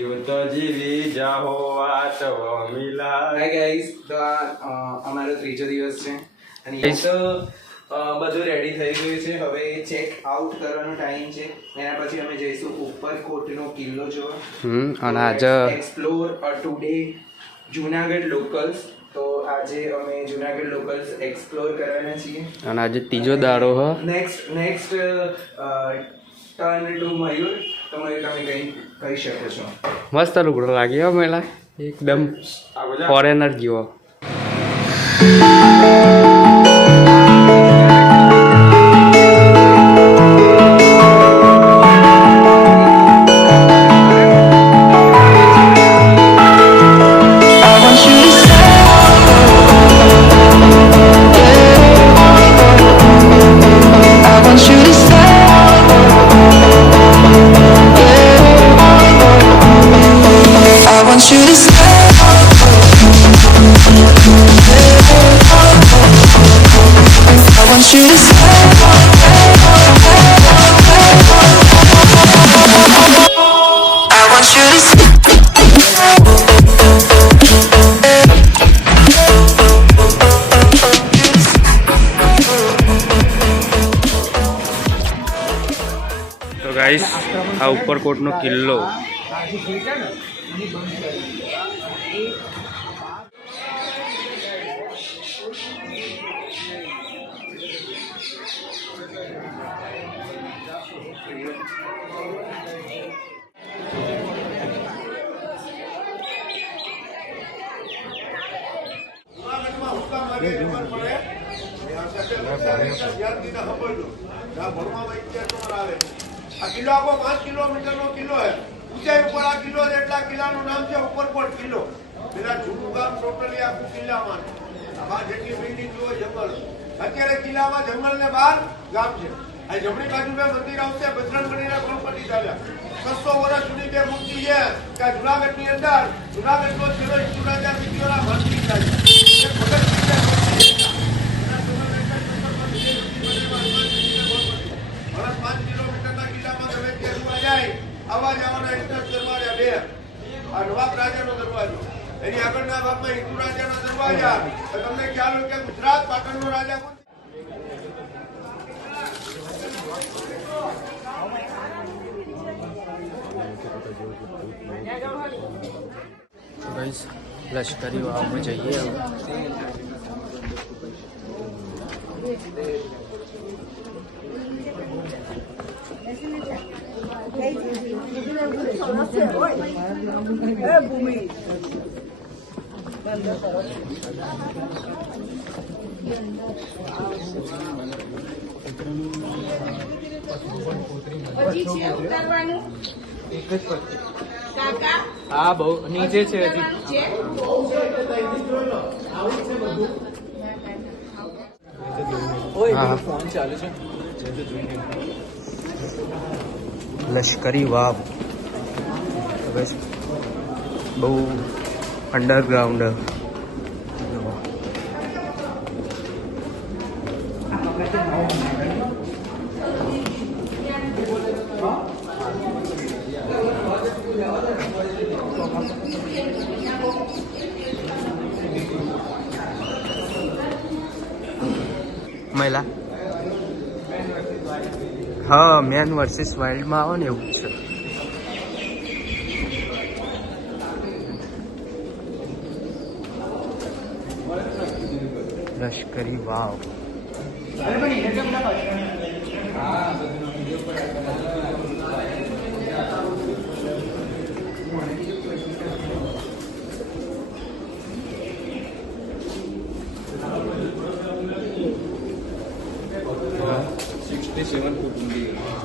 યુદ્ધ જીવી જાહો વાચવ મિલા. Hi guys, તો આ અમારો ત્રીજો દિવસ છે અને એ તો બધું રેડી થઈ ગયું છે. હવે ચેક આઉટ કરવાનો ટાઈમ છે. એના પછી અમે જઈશું ઉપરકોટનો કિલ્લો જોવા. અને આજે એક્સપ્લોર ટુડે જુનાગઢ લોકલ્સ. તો આજે અમે જુનાગઢ લોકલ્સ એક્સપ્લોર કરવાના છીએ. અને આજે ત્રીજો દાડો હ. નેક્સ્ટ ટર્ન ટુ મયુર. તો મયુર તમે કહી શકો છો. મસ્ત લુગડો લાગ્યો મેલા, એકદમ ફોરેનર જેવો. તો ગાઈસ, આ ઉપરકોટનો કિલ્લો. આ કિલ્લો આખો 5 કિલોમીટરનો કિલ્લો છે. ઊંચાઈ ઉપર આ કિલ્લો છે એટલે આ કિલ્લાનું નામ છે ઉપરકોટ કિલ્લો. પેલા જૂનું ગામ ટોટલી આખું કિલ્લામાં આ બહાર જેટલી બિલ્ડિંગ હોય જંગલ. અત્યારે કિલ્લામાં જંગલ ને બહાર ગામ છે. આ જમણી બાજુ બે મંદિર આવશે. બજરંગબલીના ગણપતિ ચાલ્યા 600 વર્ષ જૂની બે મૂર્તિ છે કે જુનાગઢ ની અંદર જુનાગઢનો છેલ્લો હિન્દુ રાજા વિજયોના મંદિર થાય છે. આવા જવાના ઇન્ટરેસ્ટ દરવાજા બે. આ નવાબ રાજાનો દરવાજો, એની આગળના ભાગમાં હિન્દુ રાજાના દરવાજા. તમને ખ્યાલ હોય કે ગુજરાત પાટણનો રાજા કોણ? ગાઈસ, લશ્કરી વાવમાં જઈએ. હા, બહુ નીચે છે હજી. ફોન ચાલુ છે. લશ્કરી વાવ બહુ અંડરગ્રાઉન્ડ. મહિલા, હા, મેન વર્સિસ વાઇલ્ડમાં આવો ને એવું છે. લશ્કરી વાવ.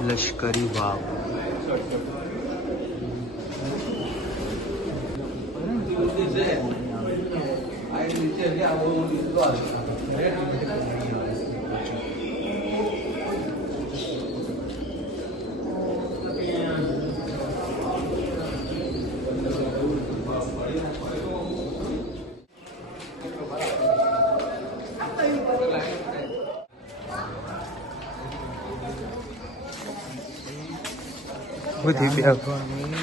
લશ્કરી વાવ. બધી બેગવાની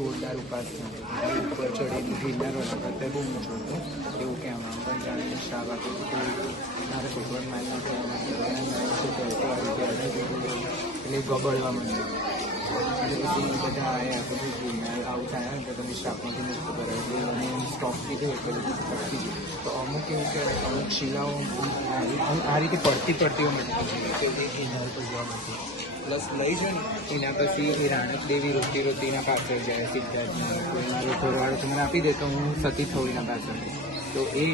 જોરદાર ઉપાસના હતી. ઉપર ચડીને ગિરનારો કરતા બહુ ઊંચો હતો એવું કહેવામાં પણ જાણે શ્રાપ આપ્યો કે મારે ભગવાન માનના એટલે ગબડવા માંડ્યું. એટલે પછી બધા આવ્યા બધું ગિરનાર આવું થાય ને તો તમે શ્રાપમાંથી મુક્ત કરાવી અને સ્ટોપ કીધું એટલે બધું પતી ગયું. તો અમુક એવું કહેવાય અમુક શિલાઓ આ રીતે પડતીઓ મળતી ગિરનાર પર જવા માટે પ્લસ લઈ જાય ને એના પછી એ રાણક દેવી રોતીના પાછળ જાય સિદ્ધાર્થના મારો ઘરવાળો તો મને આપી દે તો હું સતી થઉં એના પાછળ. તો એ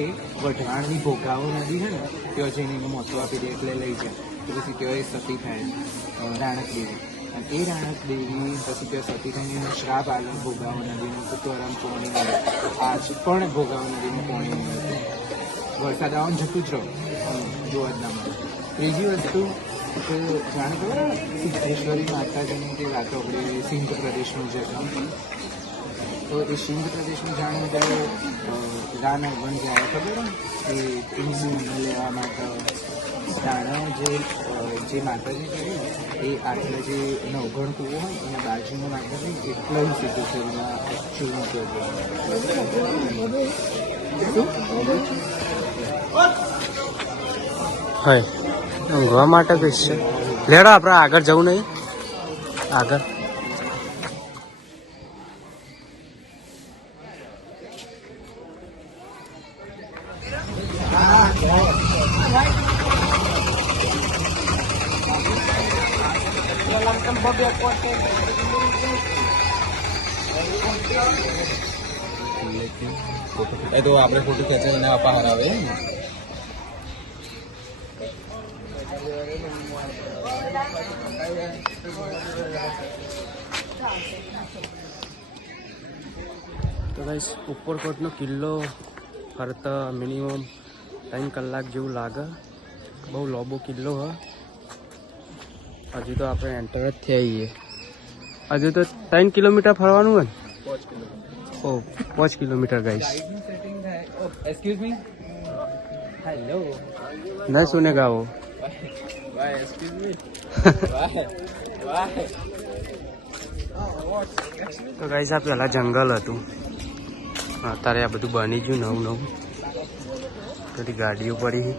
વઢવાણની ભોગાવો નદી છે ને ત્યાં જઈને એને મોતો આપી દે એટલે લઈ જાય. તો પછી ત્યાં એ સતી થાય રાણક દેવી. અને એ રાણક દેવી પછી ત્યાં સતી થઈને એનો શ્રાપ આલે ભોગાવો નદીનો તો ત્વરામ પોણી મળે. તો આજ પણ ભોગાવો નદીનું પોણી મળે. વરસાદ આવવાનું જતું જ રહો જોવા જ ના મળે. ત્રીજી વસ્તુ તો જાણે ખબર સિદ્ધેશ્વરી માતાજીની જે વાતો આપણે સિંધ પ્રદેશનું છે તો એ સિંધ પ્રદેશનું જાણે પેલો રાના વન જાય ખબર એ હિન્દુને લેવા માટે તાણા જે માતાજી છે એ આટલા જે નવગણ કૂવો હોય એના બાજુનો માતાજી એટલો જ સિદ્ધેશ્વરીના એકચ્યુઅલમાં હોય ઊંઘવા માટે કઈ છે. લેડો આપણે આગળ જવું નહીં આગળ. એ તો આપણે ફોટો ખેંચાવીને આપા હરાવે તો ગાઈસ ઉપરકોટનો કિલ્લો ફરતા મિનિમમ 3 કલાક જેવું લાગે. બહુ લાંબો કિલ્લો હ. હજુ તો આપણે એન્ટર જ થઈએ. હજુ તો 3 કિલોમીટર ફરવાનું હોય ને. 5 kilometre guys. Excuse me hello નહીં સુનેગા वो વાય એક્સક્યુઝ મી વાય તો ગાઈસ આ પહેલાં જંગલ હતું. અત્યારે આ બધું બની ગયું નવું બધી ગાડીઓ પડી.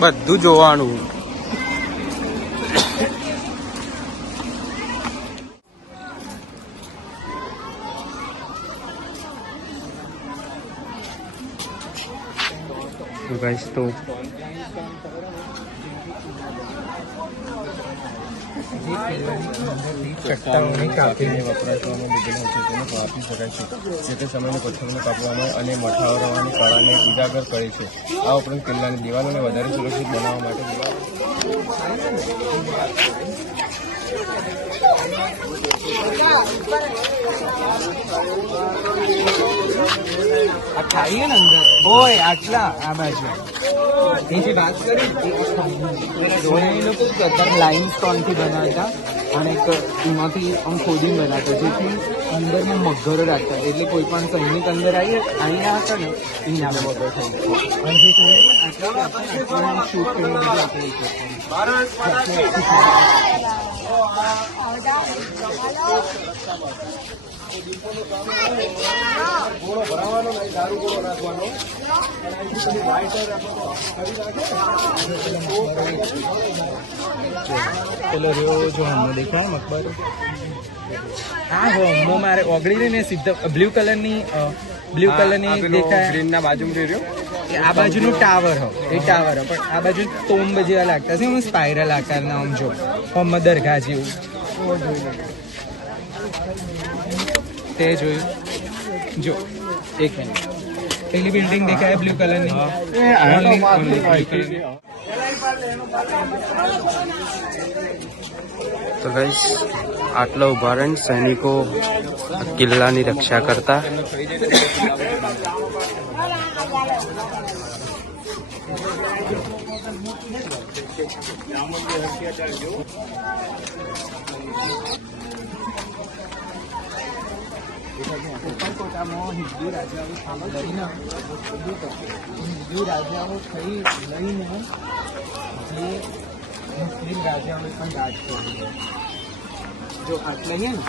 બધું જોવાનું. ગાઈસ તો ચટ્ટાનોની કાપીને વપરાશમાં લીધેલા છે તેને વાપરી શકાય છે. જે તે સમયને પથ્થરને કાપવાનો અને મઠાવરવાની કળાને ઉજાગર કરે છે. આ ઉપરાંત કિલ્લાની દિવાલોને વધારે સુરક્ષિત બનાવવા માટે આ ખાઈએ ને અંદર ઓય આટલા આ બાજુ એ જે વાત કરી એ લોકો લાઈન સ્ટોન થી બનાવતા અને એમાંથી આમ ખોદીને બનાવતા જેથી અંદરમાં મગરો રાખતા એટલે કોઈ પણ સૈનિક અંદર આવીને હતા ને એ નામે મગર થઈ શૂટ કરીને પેલો રહ્યો જો હમણાં દેખાય મકબરો હા હો મારે ઓગળી ને સીધા બ્લુ કલરની દેખાય ગ્રીનના બાજુમાં જોઈ રહ્યો આ બાજુનું ટાવર હો એ ટાવર હો પણ આ બાજુ તોંબ જેવા લાગતા છે સ્પાઇરલ આકારના આમ જો મોહમ્મદ દરગાહ જેવું તે જોયું જો એક મિનિટ પેલી બિલ્ડિંગ દેખાય બ્લુ કલરની તો ગાઈસ આટલા ઉભા રહીને સૈનિકો કિલ્લાની રક્ષા કરતા. ઉપરકોટામાં હિન્દુ રાજાઓ લઈને હિન્દુ રાજાઓ થઈ લઈને જે મુસ્લિમ રાજાઓએ પણ રાજ કર્યું. જો આટલા છે ને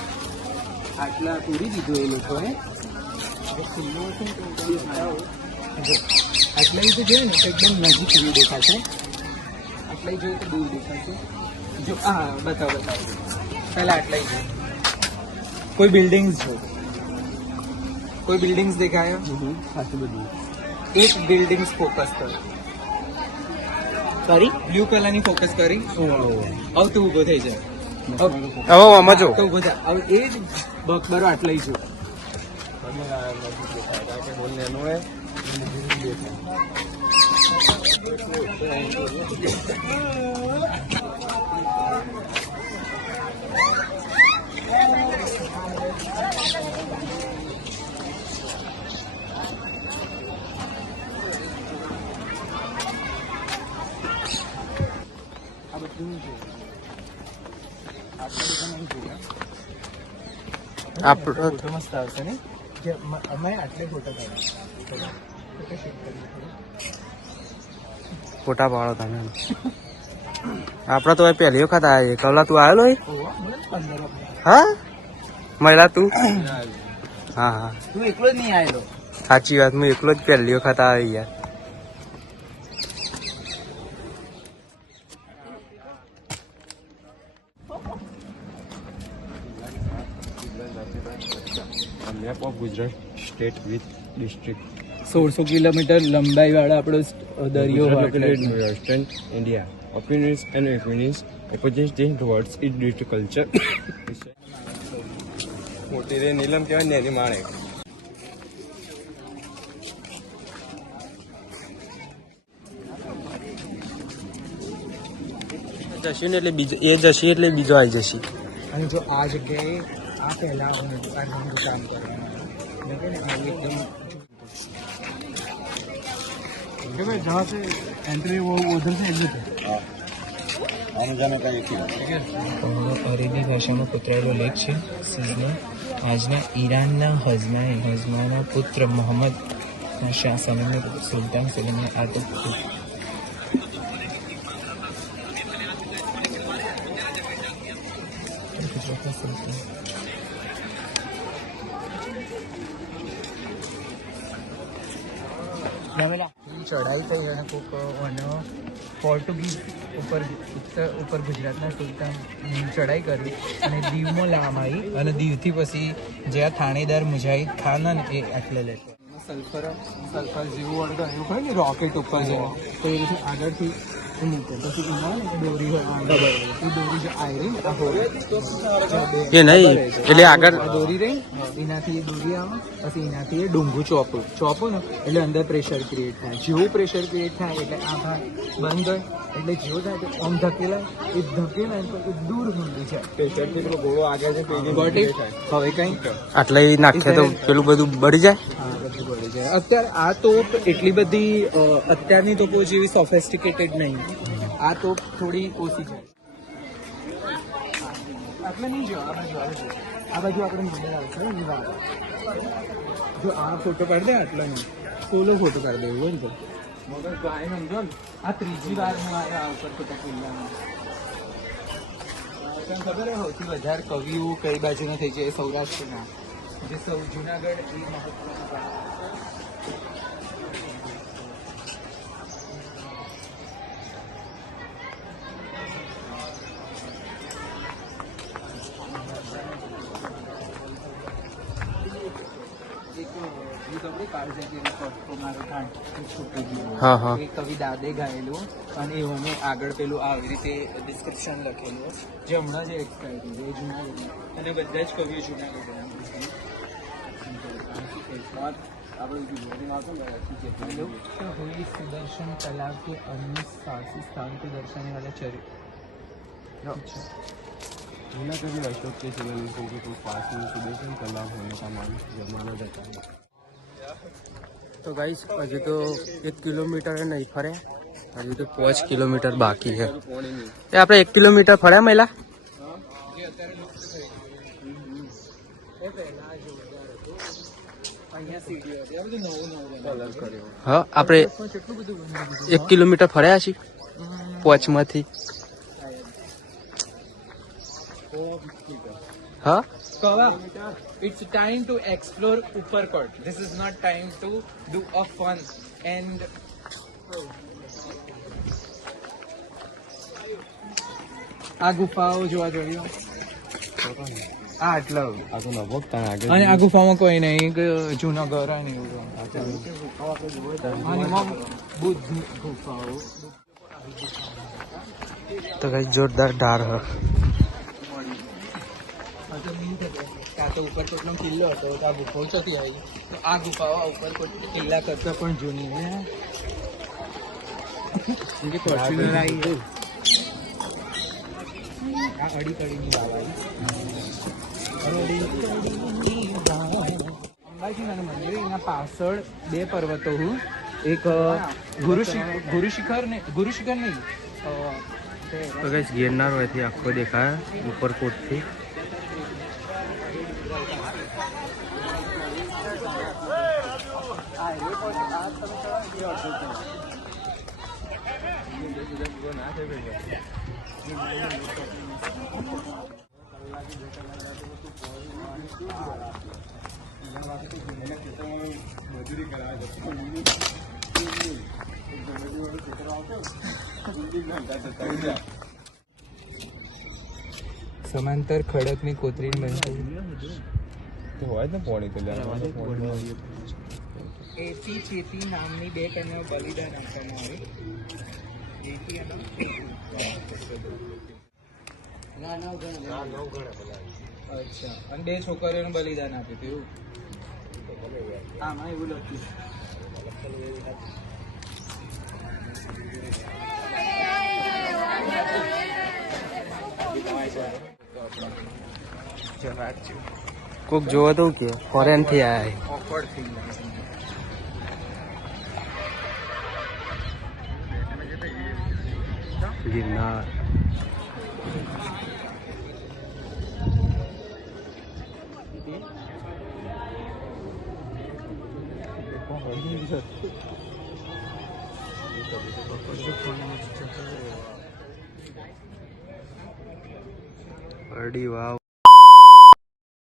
આટલા તોડી દીધું એ લોકોએ. જો કિલ્લો છે ને તો જો આટલા તો જોઈએ ને તો એકદમ નજીક વ્યૂ દેખાશે. આટલા જોઈએ તો દૂર દેખાશે. જો હા બતાવો પહેલાં આટલા જોઈએ. કોઈ બિલ્ડિંગ્સ જો કોઈ બિલ્ડિંગ્સ દેખાય ખાસું બધું. એક બિલ્ડિંગ્સ ફોકસ કરો. કરી બ્લુ કલરની ફોકસ કરી. હવે તું ઊભો થઈ જાય. હવે આમાં જો તો ઊભો થાય. હવે એ જ બકબરો આટલા જો. આપણો ફોટો મસ્ત આવશે ને જે અમે આટલે ફોટો પાડ્યા. ફોટો શૂટ કરીએ. ફોટા પાડો તમે. આપડે તો પહેલી વખત આવ્યા. કલા તું આવેલો હોય? 15 હા મહિલા તું? હા હા તું એકલો જ નહીં આવેલો. સાચી વાત. હું એકલો જ પહેલી વખત આવી યાર. Map of Gujarat state with district. 1600 kilometre લંબાઈ વાળો આપણો દરિયો western India. Opinions and opinions representing towards its digital culture. મોટી રે નીલમ કહેવાય ને એની માણે. જશે ને એટલે બીજો એ જશે એટલે બીજો આવી જશે. અને જો આ જગ્યાએ આ પહેલા આ ઘણું કામ કરવાનું એકદમ जहाँ से एंट्री वो उधर से एग्जिट है. અરેબી ભાષામાં કોતરાયેલો લેખ છે. સિઝને આજના ઈરાનના હઝમાના પુત્ર મોહમ્મદ શાહ સલીમે સુલતાન સલીમને આટક ચઢાઈ થઈ અને કોઈક પોર્ટુગીઝ ઉપર ગુજરાતના સુલતાન ચઢાઈ કરી અને દીવમાં લાવવામાં આવી અને દીવથી પછી જે આ થાણેદાર મુજાહિદ ખાન ને એ આટલે લેતો. સલ્ફર જેવું વળગર એવું હોય ને રોકેટ ઉપર જાય તો એ રીતે આગળથી મૂકે પછી એમાં દોરી હોય આગળ એ દોરી જે આવી રહી આ હોય એ નહીં એટલે આગળ દોરી રહી એનાથી એ દોરી આવે પછી એનાથી એ ડુંગું ચોપું ને એટલે અંદર પ્રેશર ક્રિએટ થાય. જેવું પ્રેશર ક્રિએટ થાય એટલે આ ભાગ બંધ હોય એટલે જેવું થાય તો આમ ધકેલાય એ ધકેલાય તો એ દૂર મૂકી જાય. પ્રેશરથી પેલો ઘોડો આગળ છે હવે કંઈ આટલે નાખે તો પેલું બધું બળી જાય. હા બધું બળી જાય. અત્યારે આ તોપ એટલી બધી અત્યારની તોપો જેવી સોફેસ્ટિકેટેડ નહીં. આ તોપ થોડી ઓછી છે. આટલે નહીં જો આ બાજુ આપણે મંદિર આવશે જો આ ફોટો પાડી દે આટલા નહીં સોલો ફોટો પાડી દેવું હોય ને તો મગર ગાય સમજો ને આ ત્રીજી વાર હું આવ્યા ઉપર ફોટા કિલ્લામાં. તને ખબર હોય સૌથી વધારે કવિઓ કઈ બાજુના થઈ જાય સૌરાષ્ટ્રના જે જુનાગઢ એ મહત્વનું. હા હા કવિ દાદે ગાયેલું અને એઓને આગળ પેલું આવી રીતે ડિસ્ક્રિપ્શન લખેલું જે હમણાં જે એક્સપાયર થયું એ જુનાગઢ અને બધા જ કવિઓ જુનાગઢ हुई सुदर्शन तालाब के अन्य साहसी स्थान के दर्शाने वाला चरित्र जूनागढ़ में अशोक के शिलालेखों के पास में सुदर्शन तालाब होने का माना जाता है. तो गाइस अभी तो 1 किलोमीटर नहीं फरे, अभी तो 5 किलोमीटर बाकी है. ये आपने 1 किलोमीटर फरे महिला સીડીઓ હતી આ બધું નવું કલર કર્યો હા આપણે કેટલું બધું બનાવી દીધું 1 કિલોમીટર ફર્યા છીએ પોચમાંથી હા Kava, it's time to explore Upperkot. This is not time to do a fun and આ ગુફાઓ જોવા જોઈએ આટલો અને આ ગુફામાં કોઈ નહીં જૂના ઘર ને એવું બુદ્ધ ગુફાઓ તો કઈ જોરદાર ઢાર હ ત્યાં તો ઉપરકોટ નો કિલ્લો હતો તો આ ગુફાઓ ચોથી આવી તો આ ગુફાઓ આ ઉપરકોટ કિલ્લા કરતા પણ જૂની છે ફોર્ચ્યુનર આવી આ અડી કડીની વાવ આવી અંબાજીના મંદિર એના પાછળ 2 પર્વતો હું એક ગુરુશિખર નહીં તો કઈ ગિરનાર હોયથી આખો દેખાય ઉપરકોટથી સમાંતર ખડકની કોતરી બનતી એપી ચેતી નામની 2 કન્યાઓ બલિદાન આપવામાં આવી અચ્છા અને 2 છોકરીઓનું બલિદાન આપ્યું હતું એવું આમાં એવું લખ્યું કોક જોવો તો કે ફોરેન થી આયા ઓકવર્ડ થઈ ગિરનાર અરડી વાવ